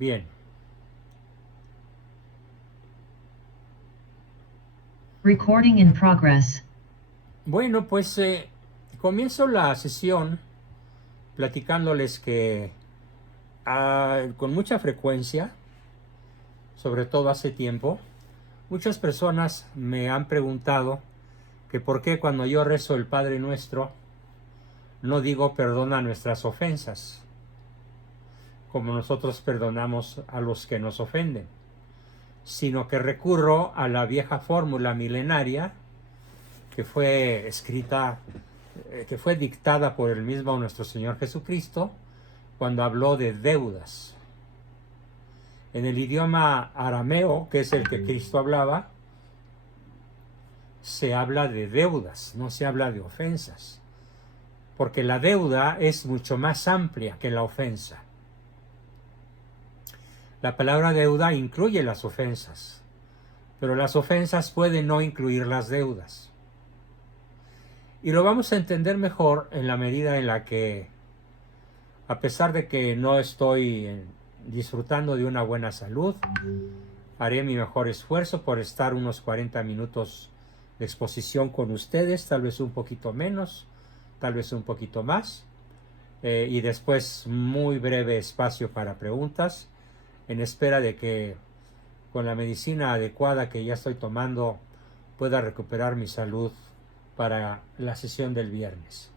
Bien. Recording in progress. Bueno, pues comienzo la sesión platicándoles que con mucha frecuencia, sobre todo hace tiempo, muchas personas me han preguntado que por qué cuando yo rezo el Padre Nuestro no digo perdona nuestras ofensas, como nosotros perdonamos a los que nos ofenden, sino que recurro a la vieja fórmula milenaria que fue escrita, que fue dictada por el mismo nuestro Señor Jesucristo cuando habló de deudas. En el idioma arameo, que es el que Cristo hablaba, se habla de deudas, no se habla de ofensas, porque la deuda es mucho más amplia que la ofensa. La palabra deuda incluye las ofensas, pero las ofensas pueden no incluir las deudas. Y lo vamos a entender mejor en la medida en la que, a pesar de que no estoy disfrutando de una buena salud, haré mi mejor esfuerzo por estar unos 40 minutos de exposición con ustedes, tal vez un poquito menos, tal vez un poquito más, y después muy breve espacio para preguntas, en espera de que con la medicina adecuada que ya estoy tomando pueda recuperar mi salud para la sesión del viernes.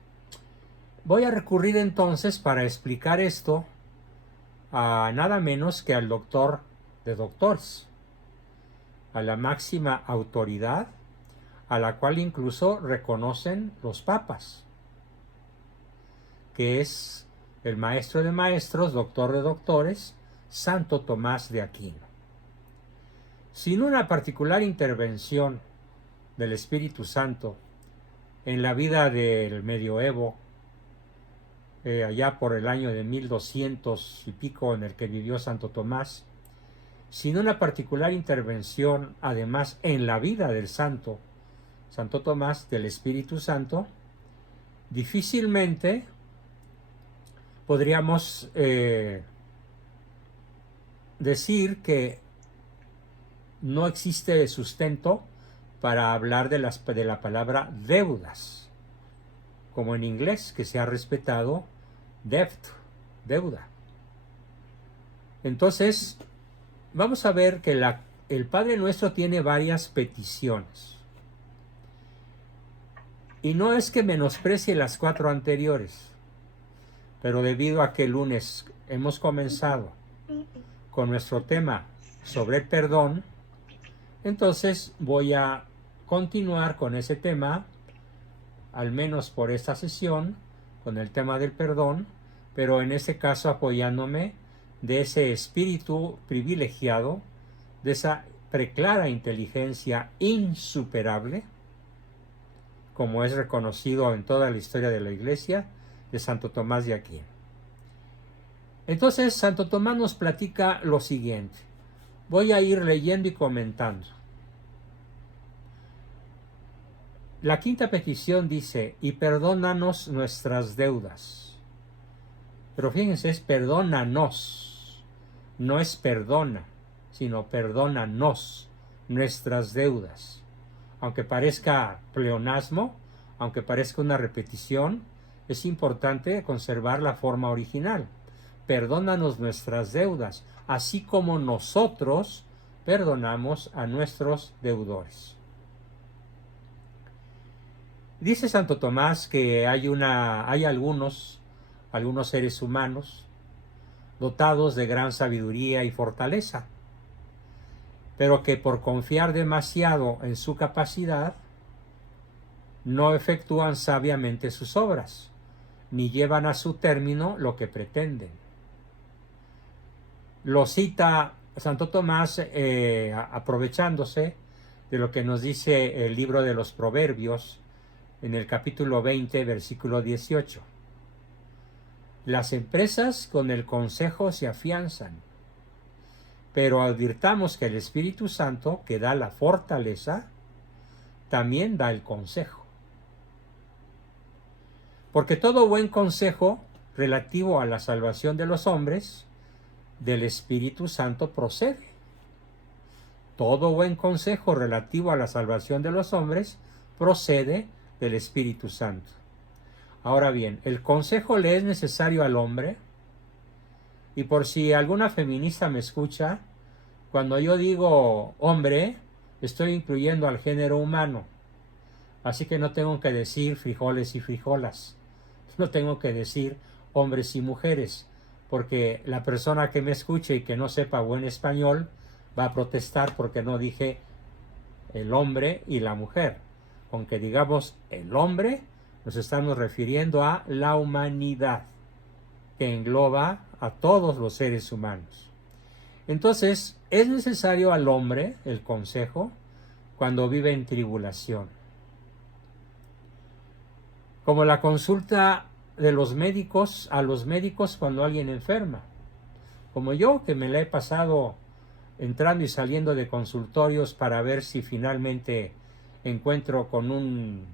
Voy a recurrir entonces para explicar esto a nada menos que al doctor de doctores, a la máxima autoridad a la cual incluso reconocen los papas, que es el maestro de maestros, doctor de doctores, Santo Tomás de Aquino. Sin una particular intervención del Espíritu Santo en la vida del medioevo, allá por el año de 1200 y pico en el que vivió Santo Tomás, sin una particular intervención además en la vida del santo, Santo Tomás, del Espíritu Santo, difícilmente podríamos decir que no existe sustento para hablar de la palabra deudas, como en inglés, que se ha respetado debt, deuda. Entonces, vamos a ver que el Padre Nuestro tiene varias peticiones. Y no es que menosprecie las 4 anteriores, pero debido a que el lunes hemos comenzado con nuestro tema sobre el perdón, entonces voy a continuar con ese tema, al menos por esta sesión, con el tema del perdón, pero en este caso apoyándome de ese espíritu privilegiado, de esa preclara inteligencia insuperable, como es reconocido en toda la historia de la Iglesia, de Santo Tomás de Aquino. Entonces, Santo Tomás nos platica lo siguiente. Voy a ir leyendo y comentando. La quinta petición dice, y perdónanos nuestras deudas. Pero fíjense, es perdónanos, no es perdona, sino perdónanos nuestras deudas. Aunque parezca pleonasmo, aunque parezca una repetición, es importante conservar la forma original. Perdónanos nuestras deudas, así como nosotros perdonamos a nuestros deudores. Dice Santo Tomás que hay algunos seres humanos dotados de gran sabiduría y fortaleza, pero que por confiar demasiado en su capacidad no efectúan sabiamente sus obras, ni llevan a su término lo que pretenden. Lo cita Santo Tomás aprovechándose de lo que nos dice el libro de los Proverbios en el capítulo 20, versículo 18. Las empresas con el consejo se afianzan, pero advirtamos que el Espíritu Santo, que da la fortaleza, también da el consejo. Porque todo buen consejo relativo a la salvación de los hombres del Espíritu Santo procede. Todo buen consejo relativo a la salvación de los hombres procede del Espíritu Santo. Ahora bien, ¿el consejo le es necesario al hombre? Y por si alguna feminista me escucha, cuando yo digo hombre, estoy incluyendo al género humano. Así que no tengo que decir frijoles y frijolas. No tengo que decir hombres y mujeres, porque la persona que me escuche y que no sepa buen español va a protestar porque no dije el hombre y la mujer. Aunque digamos el hombre, nos estamos refiriendo a la humanidad, que engloba a todos los seres humanos. Entonces, es necesario al hombre el consejo cuando vive en tribulación. Como la consulta de los médicos a los médicos cuando alguien enferma. Como yo, que me la he pasado entrando y saliendo de consultorios para ver si finalmente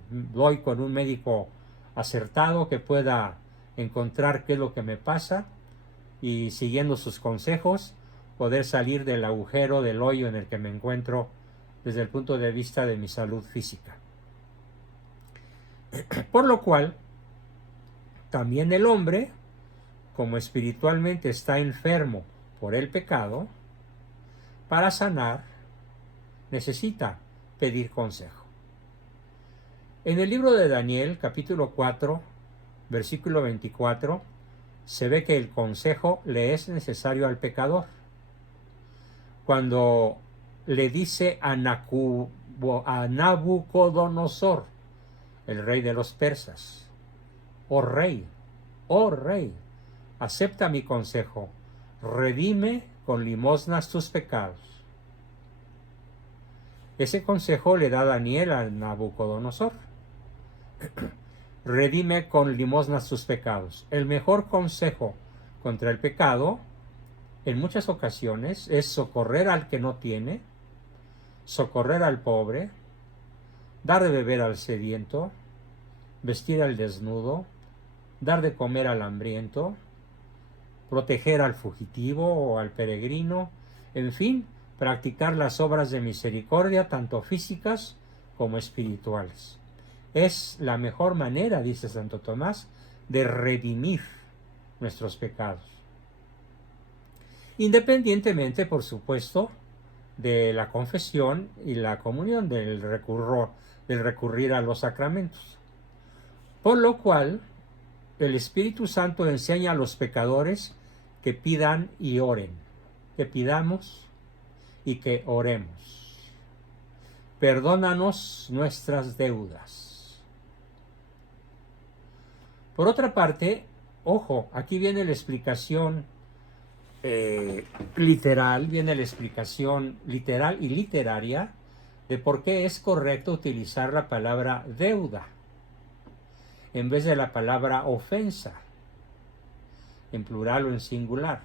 doy con un médico acertado que pueda encontrar qué es lo que me pasa y siguiendo sus consejos poder salir del agujero, del hoyo en el que me encuentro desde el punto de vista de mi salud física. Por lo cual, también el hombre, como espiritualmente está enfermo por el pecado, para sanar necesita pedir consejo. En el libro de Daniel, capítulo 4, versículo 24, se ve que el consejo le es necesario al pecador. Cuando le dice a Nabucodonosor, el rey de los persas, oh rey, acepta mi consejo, redime con limosnas tus pecados. Ese consejo le da Daniel a Nabucodonosor. Redime con limosnas tus pecados. El mejor consejo contra el pecado, en muchas ocasiones, es socorrer al que no tiene, socorrer al pobre, dar de beber al sediento, vestir al desnudo, dar de comer al hambriento, proteger al fugitivo o al peregrino, en fin, practicar las obras de misericordia, tanto físicas como espirituales. Es la mejor manera, dice Santo Tomás, de redimir nuestros pecados. Independientemente, por supuesto, de la confesión y la comunión, del recurrir a los sacramentos. Por lo cual, el Espíritu Santo enseña a los pecadores que pidan y oren, que pidamos y que oremos. Perdónanos nuestras deudas. Por otra parte, ojo, aquí viene la explicación literal, viene la explicación literal y literaria de por qué es correcto utilizar la palabra deuda en vez de la palabra ofensa, en plural o en singular.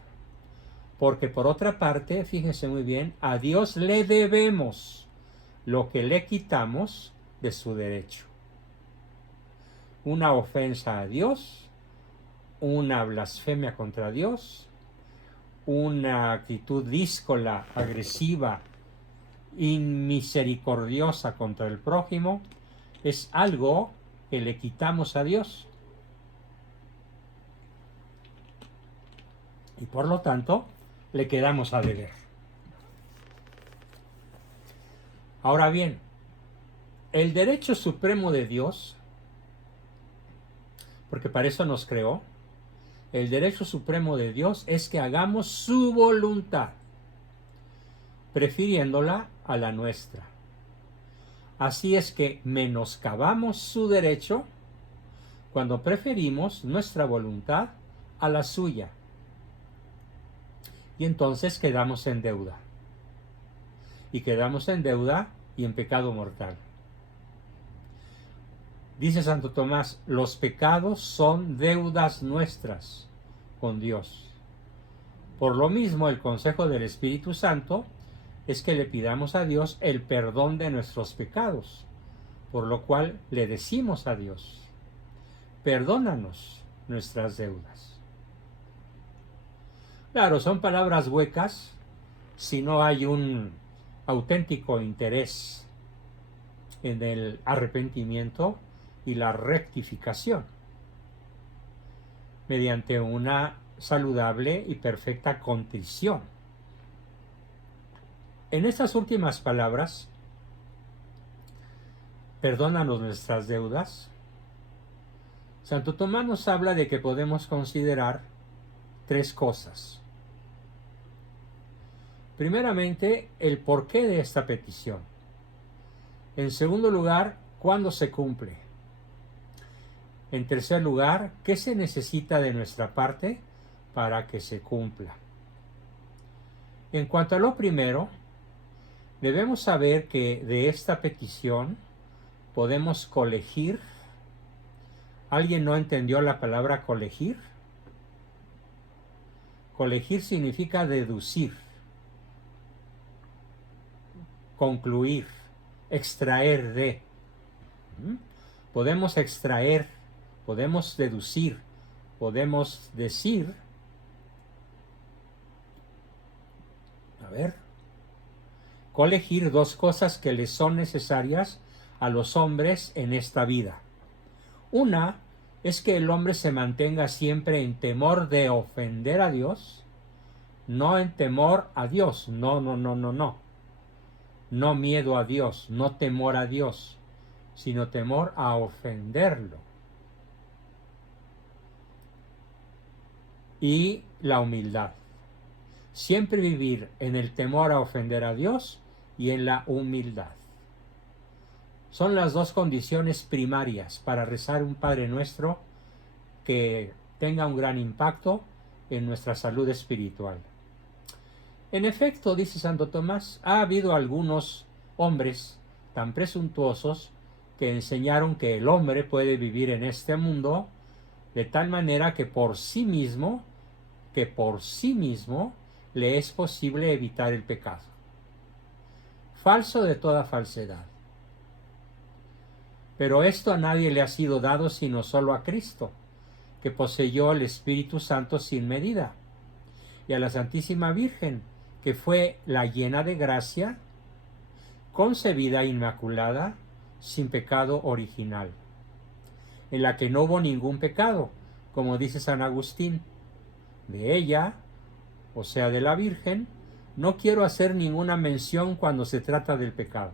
Porque por otra parte, fíjense muy bien, a Dios le debemos lo que le quitamos de su derecho. Una ofensa a Dios, una blasfemia contra Dios, una actitud díscola, agresiva, inmisericordiosa contra el prójimo, es algo que le quitamos a Dios. Y por lo tanto, le quedamos a deber. Ahora bien, el derecho supremo de Dios, porque para eso nos creó, el derecho supremo de Dios es que hagamos su voluntad, prefiriéndola a la nuestra. Así es que menoscabamos su derecho cuando preferimos nuestra voluntad a la suya. Y entonces quedamos en deuda. Y quedamos en deuda y en pecado mortal. Dice Santo Tomás, los pecados son deudas nuestras con Dios. Por lo mismo, el consejo del Espíritu Santo es que le pidamos a Dios el perdón de nuestros pecados, por lo cual le decimos a Dios, perdónanos nuestras deudas. Claro, son palabras huecas si no hay un auténtico interés en el arrepentimiento y la rectificación mediante una saludable y perfecta contrición. En estas últimas palabras, perdónanos nuestras deudas, Santo Tomás nos habla de que podemos considerar tres cosas. Primeramente, el porqué de esta petición. En segundo lugar, ¿cuándo se cumple? En tercer lugar, ¿qué se necesita de nuestra parte para que se cumpla? En cuanto a lo primero, debemos saber que de esta petición podemos colegir. ¿Alguien no entendió la palabra colegir? Colegir significa deducir, concluir, extraer de. Podemos extraer, podemos deducir, podemos decir, colegir dos cosas que les son necesarias a los hombres en esta vida. Una es que el hombre se mantenga siempre en temor de ofender a Dios, no en temor a Dios, no. No miedo a Dios, no temor a Dios, sino temor a ofenderlo. Y la humildad. Siempre vivir en el temor a ofender a Dios y en la humildad. Son las dos condiciones primarias para rezar un Padre Nuestro que tenga un gran impacto en nuestra salud espiritual. En efecto, dice Santo Tomás, ha habido algunos hombres tan presuntuosos que enseñaron que el hombre puede vivir en este mundo de tal manera que por sí mismo le es posible evitar el pecado. Falso de toda falsedad. Pero esto a nadie le ha sido dado sino solo a Cristo, que poseyó el Espíritu Santo sin medida, y a la Santísima Virgen, que fue la llena de gracia, concebida inmaculada, sin pecado original, en la que no hubo ningún pecado, como dice San Agustín. De ella, o sea de la Virgen, no quiero hacer ninguna mención cuando se trata del pecado.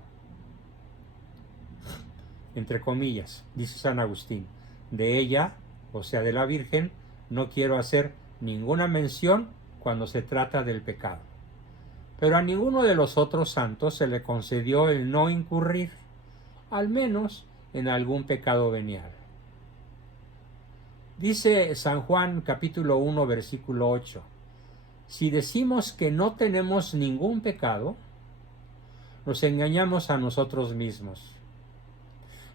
Entre comillas, dice San Agustín, de ella, o sea de la Virgen, no quiero hacer ninguna mención cuando se trata del pecado. Pero a ninguno de los otros santos se le concedió el no incurrir, al menos en algún pecado venial. Dice San Juan capítulo 1 versículo 8, si decimos que no tenemos ningún pecado, nos engañamos a nosotros mismos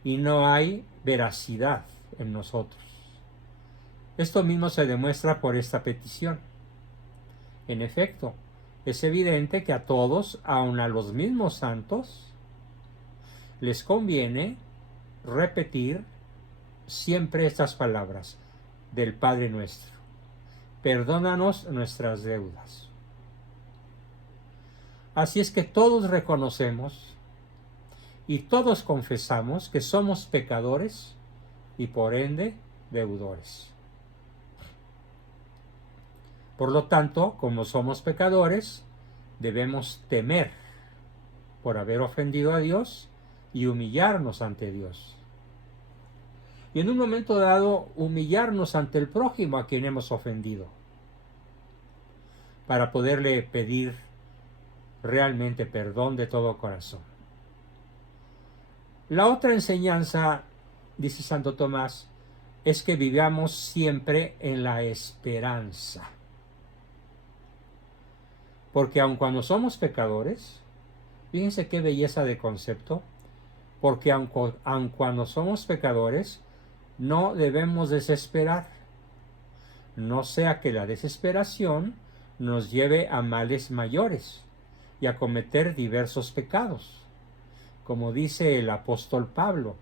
y no hay veracidad en nosotros. Esto mismo se demuestra por esta petición. En efecto, es evidente que a todos, aun a los mismos santos, les conviene repetir siempre estas palabras del Padre Nuestro. Perdónanos nuestras deudas. Así es que todos reconocemos y todos confesamos que somos pecadores y por ende deudores. Por lo tanto, como somos pecadores, debemos temer por haber ofendido a Dios y humillarnos ante Dios. Y en un momento dado, humillarnos ante el prójimo a quien hemos ofendido, para poderle pedir realmente perdón de todo corazón. La otra enseñanza, dice Santo Tomás, es que vivamos siempre en la esperanza. Porque aun cuando somos pecadores, fíjense qué belleza de concepto, porque aun cuando somos pecadores, no debemos desesperar, no sea que la desesperación nos lleve a males mayores y a cometer diversos pecados, como dice el apóstol Pablo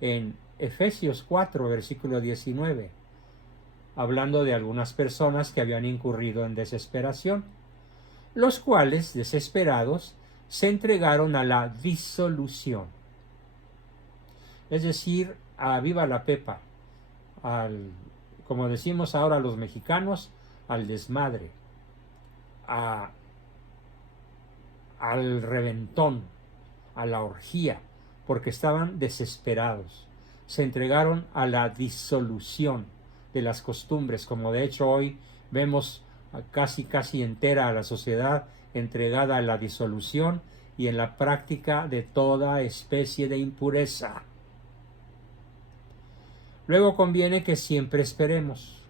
en Efesios 4, versículo 19. hablando de algunas personas que habían incurrido en desesperación, los cuales, desesperados, se entregaron a la disolución, es decir, a viva la pepa, como decimos ahora los mexicanos, al desmadre, al reventón, a la orgía, porque estaban desesperados. Se entregaron a la disolución de las costumbres, como de hecho hoy vemos casi entera a la sociedad entregada a la disolución y en la práctica de toda especie de impureza. Luego conviene que siempre esperemos.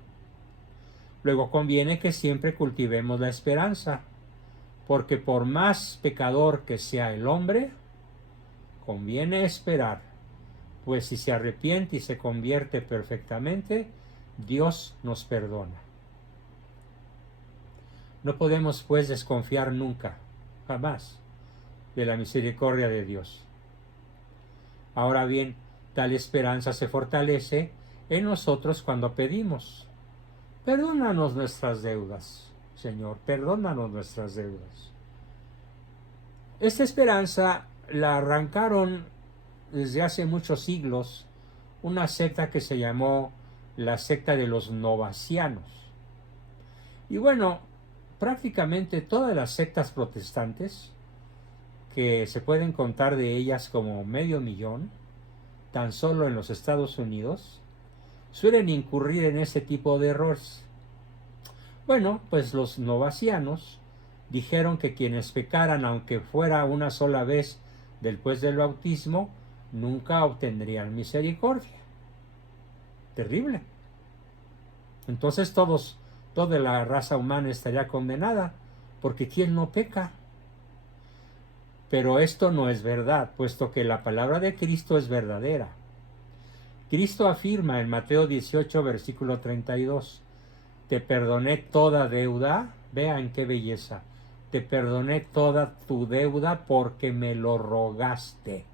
Luego conviene que siempre cultivemos la esperanza, porque por más pecador que sea el hombre, conviene esperar, pues si se arrepiente y se convierte perfectamente, Dios nos perdona. No podemos pues desconfiar nunca, jamás, de la misericordia de Dios. Ahora bien, tal esperanza se fortalece en nosotros cuando pedimos: perdónanos nuestras deudas, Señor, perdónanos nuestras deudas. Esta esperanza la arrancaron desde hace muchos siglos una secta que se llamó la secta de los novacianos. Y bueno, prácticamente todas las sectas protestantes, que se pueden contar de ellas como 500,000, tan solo en los Estados Unidos, suelen incurrir en ese tipo de errores. Bueno, pues los novacianos dijeron que quienes pecaran, aunque fuera una sola vez después del bautismo, nunca obtendrían misericordia. Terrible. Entonces toda la raza humana estaría condenada, porque ¿quién no peca? Pero esto no es verdad, puesto que la palabra de Cristo es verdadera. Cristo afirma en Mateo 18, versículo 32, te perdoné toda deuda, vean qué belleza, te perdoné toda tu deuda porque me lo rogaste.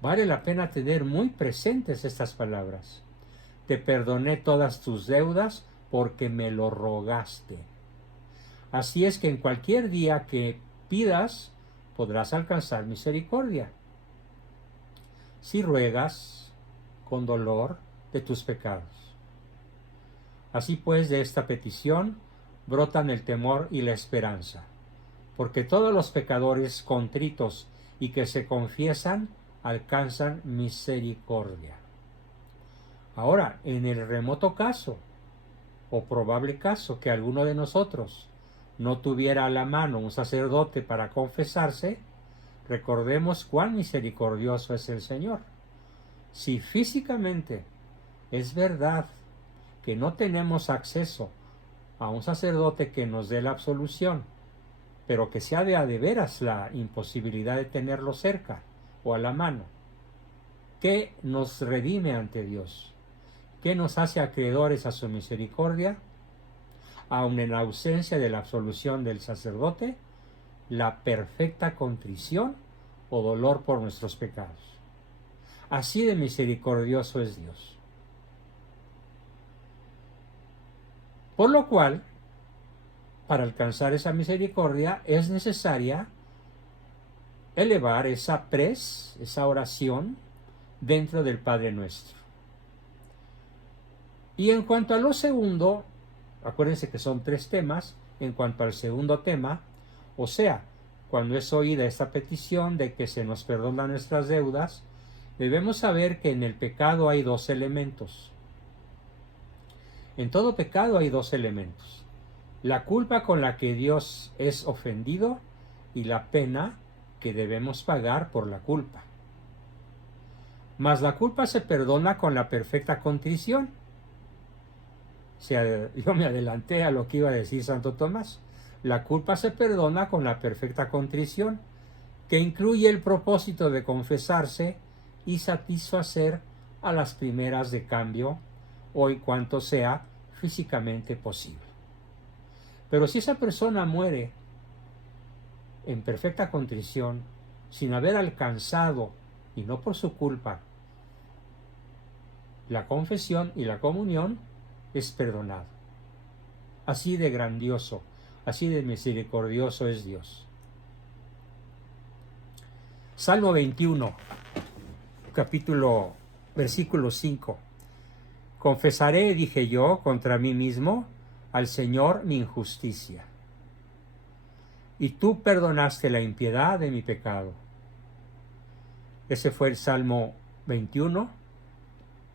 Vale la pena tener muy presentes estas palabras. Te perdoné todas tus deudas porque me lo rogaste. Así es que en cualquier día que pidas, podrás alcanzar misericordia. Si ruegas con dolor de tus pecados. Así pues, de esta petición brotan el temor y la esperanza, porque todos los pecadores contritos y que se confiesan alcanzan misericordia. Ahora, en el remoto caso, o probable caso, que alguno de nosotros no tuviera a la mano un sacerdote para confesarse, recordemos cuán misericordioso es el Señor. Si físicamente es verdad que no tenemos acceso a un sacerdote que nos dé la absolución, pero que sea de a de veras la imposibilidad de tenerlo cerca o a la mano, ¿qué nos redime ante Dios? ¿Qué nos hace acreedores a su misericordia? Aun en la ausencia de la absolución del sacerdote, la perfecta contrición o dolor por nuestros pecados. Así de misericordioso es Dios. Por lo cual, para alcanzar esa misericordia es necesaria elevar esa esa oración dentro del Padre Nuestro. Y en cuanto a lo segundo, acuérdense que son 3 temas. En cuanto al segundo tema, o sea, cuando es oída esta petición de que se nos perdonan nuestras deudas, debemos saber que en el pecado hay 2 elementos. En todo pecado hay 2 elementos: la culpa con la que Dios es ofendido y la pena que debemos pagar por la culpa. Mas la culpa se perdona con la perfecta contrición. Yo me adelanté a lo que iba a decir Santo Tomás. La culpa se perdona con la perfecta contrición, que incluye el propósito de confesarse y satisfacer a las primeras de cambio, o en cuanto sea físicamente posible. Pero si esa persona muere en perfecta contrición, sin haber alcanzado, y no por su culpa, la confesión y la comunión, es perdonado. Así de grandioso, así de misericordioso es Dios. Salmo 21, versículo 5. Confesaré, dije yo, contra mí mismo, al Señor mi injusticia. Y tú perdonaste la impiedad de mi pecado. Ese fue el Salmo 21.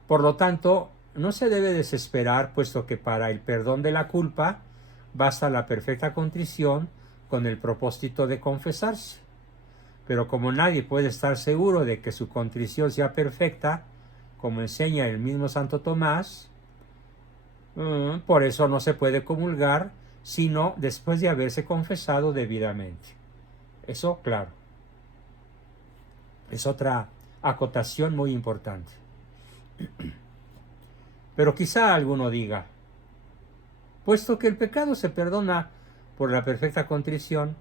Por lo tanto, no se debe desesperar, puesto que para el perdón de la culpa basta la perfecta contrición con el propósito de confesarse. Pero como nadie puede estar seguro de que su contrición sea perfecta, como enseña el mismo Santo Tomás, por eso no se puede comulgar sino después de haberse confesado debidamente. Eso, claro, es otra acotación muy importante. Pero quizá alguno diga, puesto que el pecado se perdona por la perfecta contrición,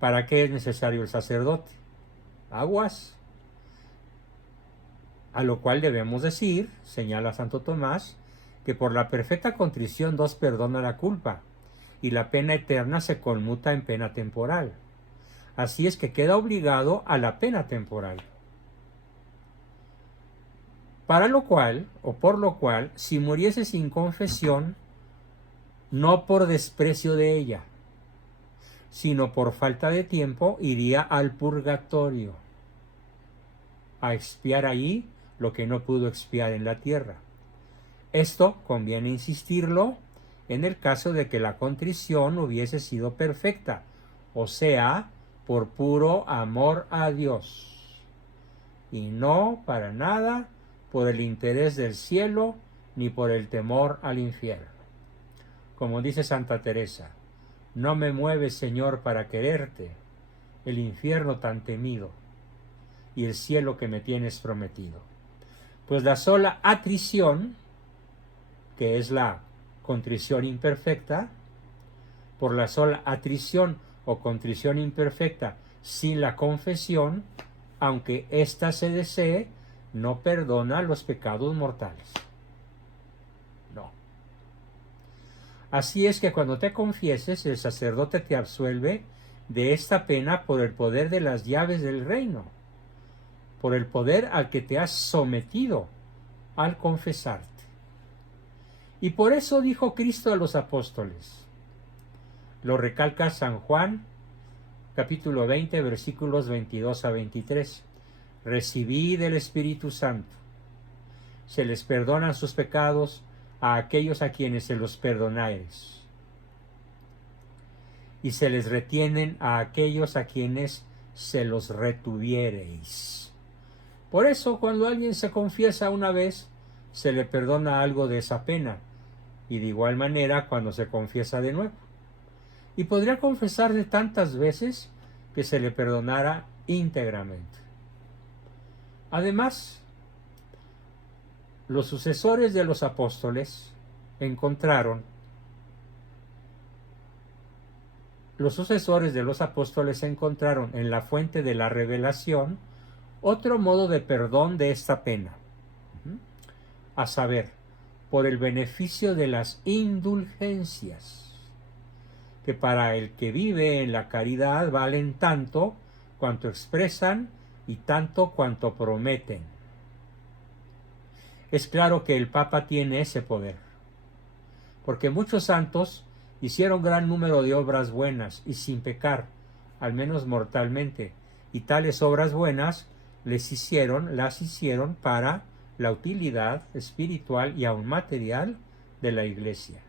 ¿para qué es necesario el sacerdote? Aguas. A lo cual debemos decir, señala Santo Tomás, que por la perfecta contrición Dios perdona la culpa, y la pena eterna se conmuta en pena temporal. Así es que queda obligado a la pena temporal. Para lo cual, o por lo cual, si muriese sin confesión, no por desprecio de ella, sino por falta de tiempo, iría al purgatorio, a expiar allí lo que no pudo expiar en la tierra. Esto conviene insistirlo en el caso de que la contrición hubiese sido perfecta, o sea, por puro amor a Dios, y no para nada por el interés del cielo ni por el temor al infierno. Como dice Santa Teresa, no me mueves, Señor, para quererte, el infierno tan temido y el cielo que me tienes prometido. Pues la sola atrición, que es la contrición imperfecta, por la sola atrición o contrición imperfecta sin la confesión, aunque ésta se desee, no perdona los pecados mortales. No. Así es que cuando te confieses, el sacerdote te absuelve de esta pena por el poder de las llaves del reino, por el poder al que te has sometido al confesarte. Y por eso dijo Cristo a los apóstoles, lo recalca San Juan, capítulo 20, versículos 22 a 23. Recibid el Espíritu Santo. Se les perdonan sus pecados a aquellos a quienes se los perdonares, y se les retienen a aquellos a quienes se los retuviereis. Por eso, cuando alguien se confiesa una vez, se le perdona algo de esa pena, y de igual manera cuando se confiesa de nuevo. Y podría confesarse tantas veces que se le perdonara íntegramente. Además, los sucesores de los apóstoles encontraron en la fuente de la revelación otro modo de perdón de esta pena, a saber, por el beneficio de las indulgencias, que para el que vive en la caridad valen tanto cuanto expresan y tanto cuanto prometen. Es claro que el Papa tiene ese poder, porque muchos santos hicieron gran número de obras buenas y sin pecar, al menos mortalmente, y tales obras buenas las hicieron para la utilidad espiritual y aun material de la Iglesia,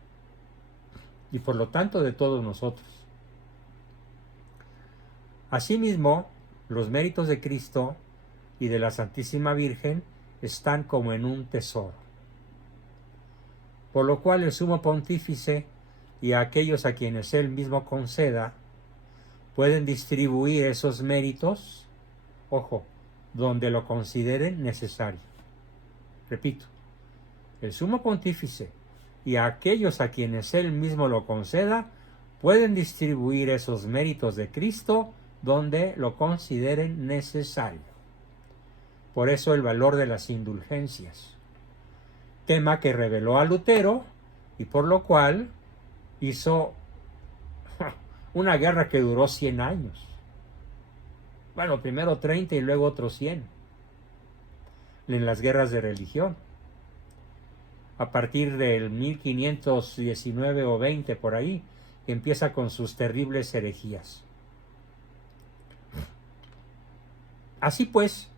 y por lo tanto de todos nosotros. Asimismo, los méritos de Cristo y de la Santísima Virgen están como en un tesoro, por lo cual el Sumo Pontífice y aquellos a quienes él mismo conceda pueden distribuir esos méritos, ojo, donde lo consideren necesario. Repito, el Sumo Pontífice y aquellos a quienes él mismo lo conceda pueden distribuir esos méritos de Cristo donde lo consideren necesario. Por eso el valor de las indulgencias. tema que reveló a Lutero y por lo cual hizo una guerra que duró 100 años. Bueno, primero 30 y luego otros 100 en las guerras de religión. A partir del 1519 o 20 por ahí, empieza con sus terribles herejías. Así pues,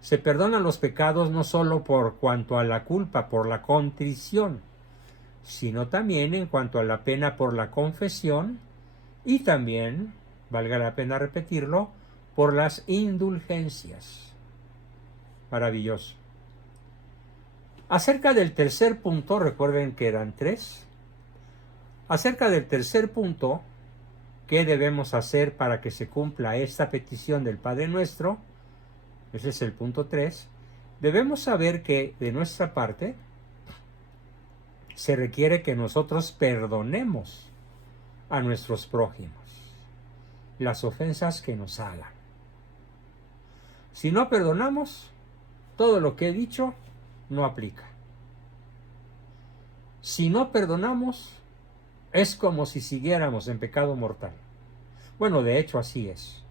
se perdonan los pecados no solo por cuanto a la culpa, por la contrición, sino también en cuanto a la pena por la confesión y también, valga la pena repetirlo, por las indulgencias. Maravilloso. Acerca del tercer punto, recuerden que eran 3. Acerca del tercer punto, ¿qué debemos hacer para que se cumpla esta petición del Padre Nuestro? Ese es el punto 3. Debemos saber que de nuestra parte se requiere que nosotros perdonemos a nuestros prójimos las ofensas que nos hagan. Si no perdonamos, todo lo que he dicho no aplica. Si no perdonamos, es como si siguiéramos en pecado mortal. Bueno, de hecho así es.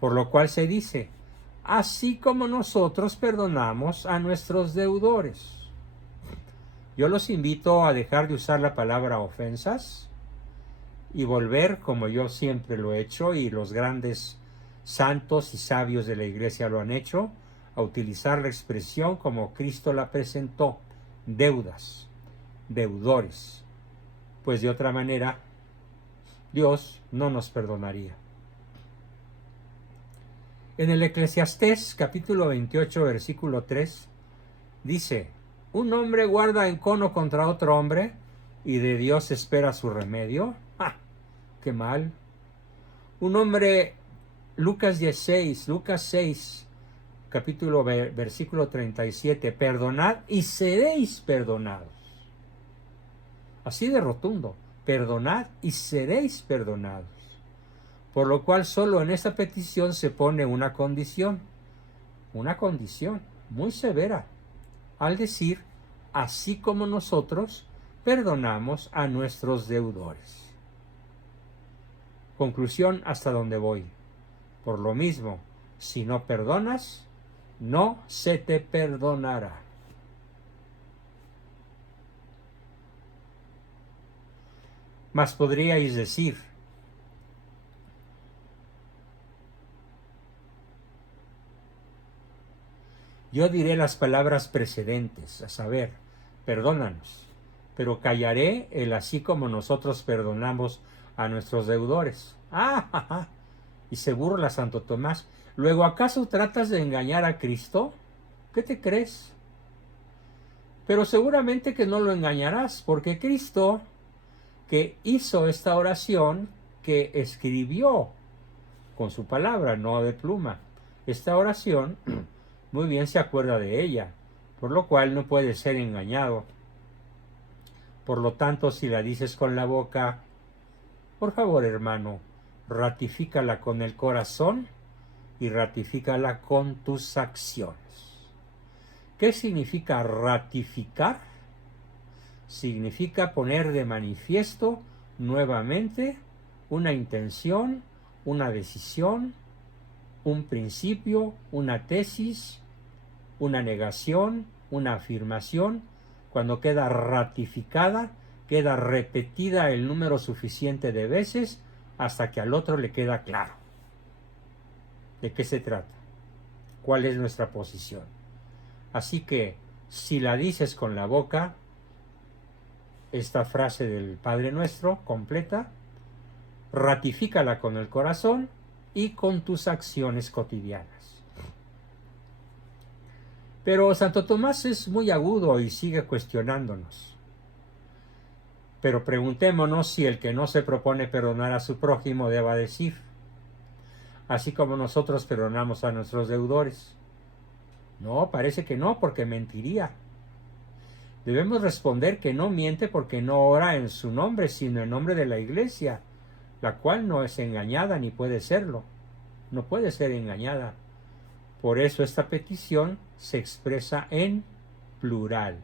Por lo cual se dice, así como nosotros perdonamos a nuestros deudores. Yo los invito a dejar de usar la palabra ofensas y volver, como yo siempre lo he hecho y los grandes santos y sabios de la Iglesia lo han hecho, a utilizar la expresión como Cristo la presentó, deudas, deudores, pues de otra manera Dios no nos perdonaría. En el Eclesiastés capítulo 28 versículo 3 dice, un hombre guarda encono contra otro hombre y de Dios espera su remedio. ¡Ah! ¡Qué mal! Un hombre, Lucas 6, capítulo versículo 37, perdonad y seréis perdonados. Así de rotundo, perdonad y seréis perdonados. Por lo cual solo en esta petición se pone una condición muy severa, al decir, así como nosotros perdonamos a nuestros deudores. Conclusión hasta donde voy. Por lo mismo, si no perdonas, no se te perdonará. Mas podríais decir, yo diré las palabras precedentes, a saber, perdónanos, pero callaré el así como nosotros perdonamos a nuestros deudores. Y se burla Santo Tomás. Luego, ¿acaso tratas de engañar a Cristo? ¿Qué te crees? Pero seguramente que no lo engañarás, porque Cristo, que hizo esta oración, que escribió con su palabra, no de pluma, esta oración, muy bien se acuerda de ella, por lo cual no puede ser engañado. Por lo tanto, si la dices con la boca, por favor, hermano, ratifícala con el corazón y ratifícala con tus acciones. ¿Qué significa ratificar? Significa poner de manifiesto nuevamente una intención, una decisión, un principio, una tesis, una negación, una afirmación. Cuando queda ratificada, queda repetida el número suficiente de veces hasta que al otro le queda claro de qué se trata, cuál es nuestra posición. Así que si la dices con la boca, esta frase del Padre Nuestro completa, ratifícala con el corazón y con tus acciones cotidianas. Pero Santo Tomás es muy agudo y sigue cuestionándonos. Pero preguntémonos si el que no se propone perdonar a su prójimo deba decir, así como nosotros perdonamos a nuestros deudores. No, parece que no, porque mentiría. Debemos responder que no miente porque no ora en su nombre, sino en nombre de la Iglesia, la cual no es engañada ni puede serlo. No puede ser engañada. Por eso esta petición se expresa en plural.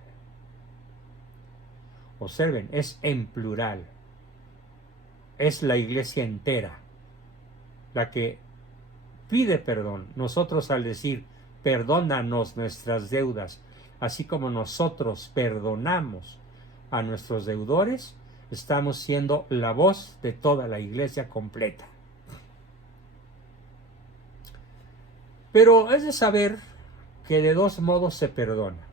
Observen, es en plural. Es la iglesia entera la que pide perdón. Nosotros al decir, perdónanos nuestras deudas, así como nosotros perdonamos a nuestros deudores, estamos siendo la voz de toda la iglesia completa. Pero es de saber que de dos modos se perdona.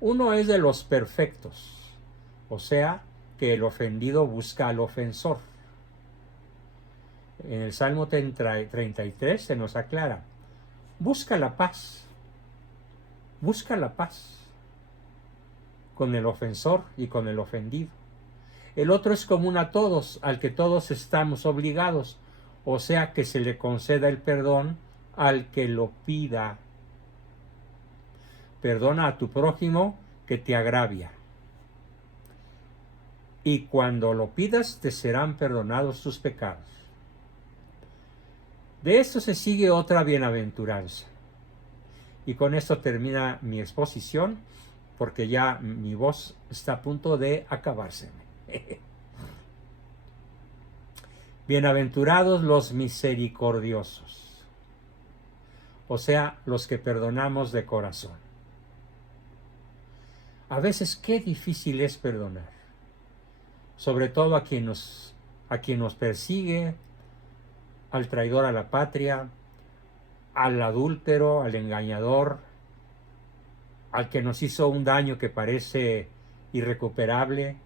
Uno es de los perfectos, o sea, que el ofendido busca al ofensor. En el Salmo 33 se nos aclara, busca la paz con el ofensor y con el ofendido. El otro es común a todos, al que todos estamos obligados, o sea, que se le conceda el perdón al que lo pida. Perdona a tu prójimo que te agravia. Y cuando lo pidas, te serán perdonados tus pecados. De esto se sigue otra bienaventuranza. Y con esto termina mi exposición, porque ya mi voz está a punto de acabárseme. Bienaventurados los misericordiosos, o sea, los que perdonamos de corazón. A veces qué difícil es perdonar, sobre todo a quien nos persigue, al traidor a la patria, al adúltero, al engañador, al que nos hizo un daño que parece irrecuperable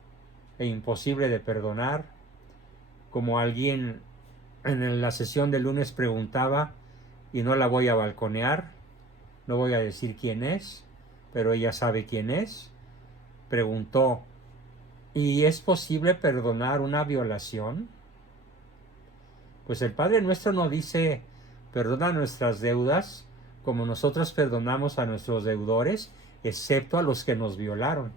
e imposible de perdonar, como alguien en la sesión del lunes preguntaba, y no la voy a balconear, no voy a decir quién es, pero ella sabe quién es, preguntó, ¿y es posible perdonar una violación? Pues el Padre Nuestro nos dice, perdona nuestras deudas como nosotros perdonamos a nuestros deudores, excepto a los que nos violaron.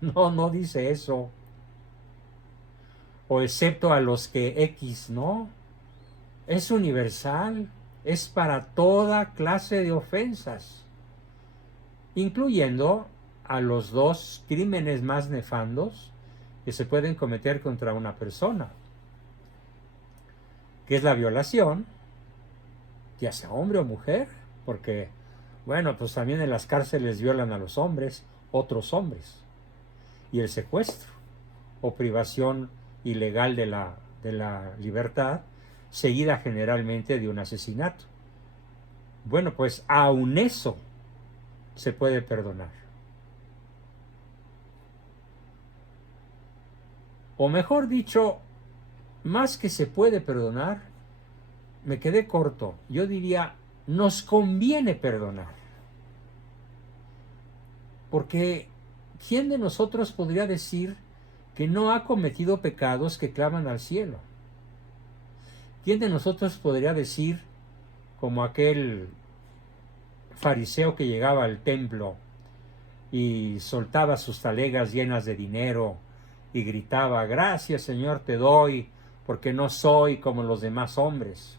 No dice eso. O excepto a los que X, no. Es universal, es para toda clase de ofensas, incluyendo a los dos crímenes más nefandos que se pueden cometer contra una persona, que es la violación, ya sea hombre o mujer, porque, bueno, pues también en las cárceles violan a los hombres, otros hombres, y el secuestro o privación ilegal de la libertad, seguida generalmente de un asesinato. Bueno, pues aun eso se puede perdonar. O mejor dicho, más que se puede perdonar, me quedé corto. Yo diría, nos conviene perdonar. Porque ¿quién de nosotros podría decir que no ha cometido pecados que claman al cielo? ¿Quién de nosotros podría decir, como aquel fariseo que llegaba al templo y soltaba sus talegas llenas de dinero y gritaba, gracias Señor te doy, porque no soy como los demás hombres?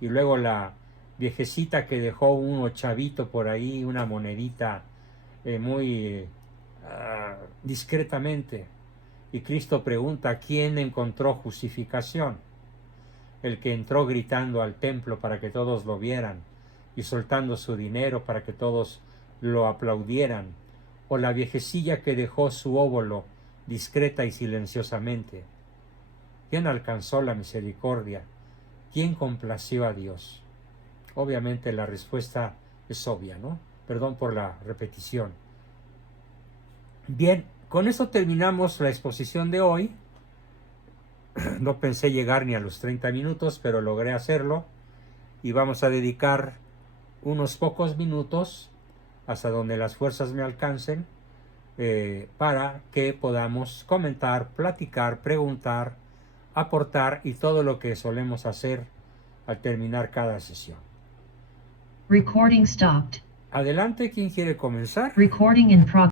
Y luego la viejecita que dejó un ochavito por ahí, una monedita muy discretamente. Y Cristo pregunta, ¿quién encontró justificación? El que entró gritando al templo para que todos lo vieran y soltando su dinero para que todos lo aplaudieran, o la viejecilla que dejó su óbolo discreta y silenciosamente. ¿Quién alcanzó la misericordia? ¿Quién complació a Dios? Obviamente la respuesta es obvia, ¿no? Perdón por la repetición. Bien, con eso terminamos la exposición de hoy. No pensé llegar ni a los 30 minutos, pero logré hacerlo. Y vamos a dedicar unos pocos minutos, hasta donde las fuerzas me alcancen, para que podamos comentar, platicar, preguntar, aportar y todo lo que solemos hacer al terminar cada sesión. Recording stopped. Adelante, ¿quién quiere comenzar? Recording in progress.